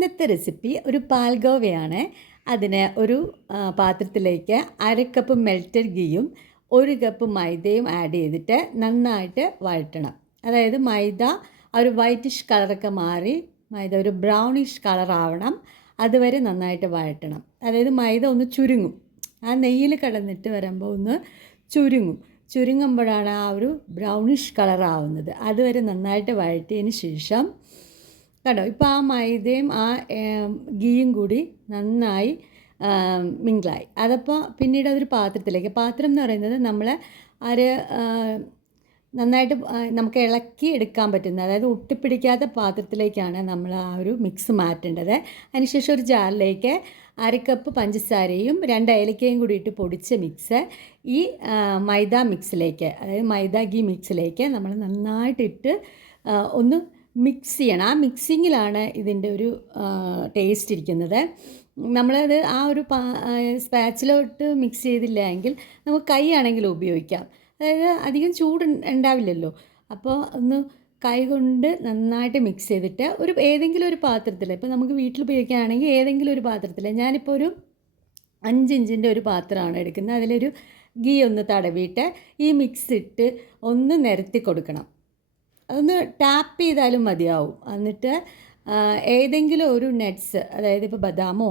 ഇന്നത്തെ റെസിപ്പി ഒരു പാൽഗോവയാണ്. അതിന് ഒരു പാത്രത്തിലേക്ക് 1/2 കപ്പ് മെൽറ്റഡ് ഗീയും 1 കപ്പ് മൈദയും ആഡ് ചെയ്തിട്ട് നന്നായിട്ട് വഴറ്റണം. അതായത് മൈദ ഒരു വൈറ്റിഷ് കളറൊക്കെ മാറി മൈദ ഒരു ബ്രൗണിഷ് കളറാവണം. അതുവരെ നന്നായിട്ട് വഴറ്റണം. അതായത് മൈദ ഒന്ന് ചുരുങ്ങും, ആ നെയ്യിൽ കിടന്നിട്ട് വരുമ്പോൾ ഒന്ന് ചുരുങ്ങുമ്പോഴാണ് ആ ഒരു ബ്രൗണിഷ് കളറാവുന്നത്. അതുവരെ നന്നായിട്ട് വഴറ്റിയതിന് ശേഷം കണ്ടോ, ഇപ്പോൾ ആ മൈദയും ആ ഗീയും കൂടി നന്നായി മിങ്കിളായി. അതപ്പോൾ പിന്നീട് അതൊരു പാത്രം എന്ന് പറയുന്നത് നമ്മൾ നന്നായിട്ട് നമുക്ക് ഇളക്കി എടുക്കാൻ പറ്റുന്ന, അതായത് ഒട്ടിപ്പിടിക്കാത്ത പാത്രത്തിലേക്കാണ് നമ്മൾ ആ ഒരു മിക്സ് മാറ്റേണ്ടത്. അതിനുശേഷം ഒരു ജാറിലേക്ക് 1/2 കപ്പ് പഞ്ചസാരയും 2 ഏലക്കയും കൂടി ഇട്ട് പൊടിച്ച മിക്സ് ഈ മൈദ മിക്സിലേക്ക്, അതായത് മൈദ ഗീ മിക്സിലേക്ക് നമ്മൾ നന്നായിട്ടിട്ട് ഒന്ന് മിക്സ് ചെയ്യണം. ആ മിക്സിങ്ങിലാണ് ഇതിൻ്റെ ഒരു ടേസ്റ്റ് ഇരിക്കുന്നത്. നമ്മളത് ആ ഒരു സ്പാച്ചിലോട്ട് മിക്സ് ചെയ്തില്ല എങ്കിൽ നമുക്ക് കൈ ആണെങ്കിലും ഉപയോഗിക്കാം. അതായത് അധികം ചൂട് ഉണ്ടാവില്ലല്ലോ. അപ്പോൾ ഒന്ന് കൈ കൊണ്ട് നന്നായിട്ട് മിക്സ് ചെയ്തിട്ട് ഏതെങ്കിലും ഒരു പാത്രത്തിൽ, ഇപ്പോൾ നമുക്ക് വീട്ടിൽ ഉപയോഗിക്കുകയാണെങ്കിൽ ഏതെങ്കിലും ഒരു പാത്രത്തിൽ, ഞാനിപ്പോൾ ഒരു 5 ഇഞ്ചിൻ്റെ ഒരു പാത്രമാണ് എടുക്കുന്നത്. അതിലൊരു ഗീ ഒന്ന് തടവിയിട്ട് ഈ മിക്സ് ഇട്ട് ഒന്ന് നിരത്തി കൊടുക്കണം. അതൊന്ന് ടാപ്പ് ചെയ്താലും മതിയാവും. എന്നിട്ട് ഏതെങ്കിലും ഒരു നട്ട്സ്, അതായത് ഇപ്പോൾ ബദാമോ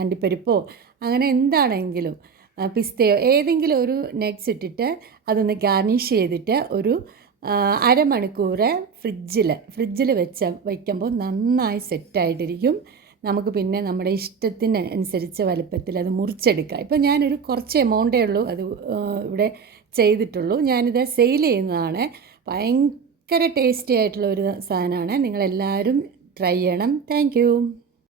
അണ്ടിപ്പരിപ്പോ അങ്ങനെ എന്താണെങ്കിലും, പിസ്തയോ ഏതെങ്കിലും ഒരു നട്ട്സ് ഇട്ടിട്ട് അതൊന്ന് ചെയ്തിട്ട് ഒരു അരമണിക്കൂർ ഫ്രിഡ്ജിൽ വയ്ക്കുമ്പോൾ നന്നായി സെറ്റായിട്ടിരിക്കും. നമുക്ക് പിന്നെ നമ്മുടെ ഇഷ്ടത്തിന് അനുസരിച്ച് വലുപ്പത്തിൽ അത് മുറിച്ചെടുക്കാം. ഇപ്പോൾ ഞാനൊരു കുറച്ച് എമൗണ്ടേ ഉള്ളൂ അത് ഇവിടെ ചെയ്തിട്ടുള്ളൂ. ഞാനിത് സെയിൽ ചെയ്യുന്നതാണ്. ഭയങ്കര ടേസ്റ്റി ആയിട്ടുള്ള ഒരു സാധനമാണ്. നിങ്ങളെല്ലാവരും ട്രൈ ചെയ്യണം. താങ്ക്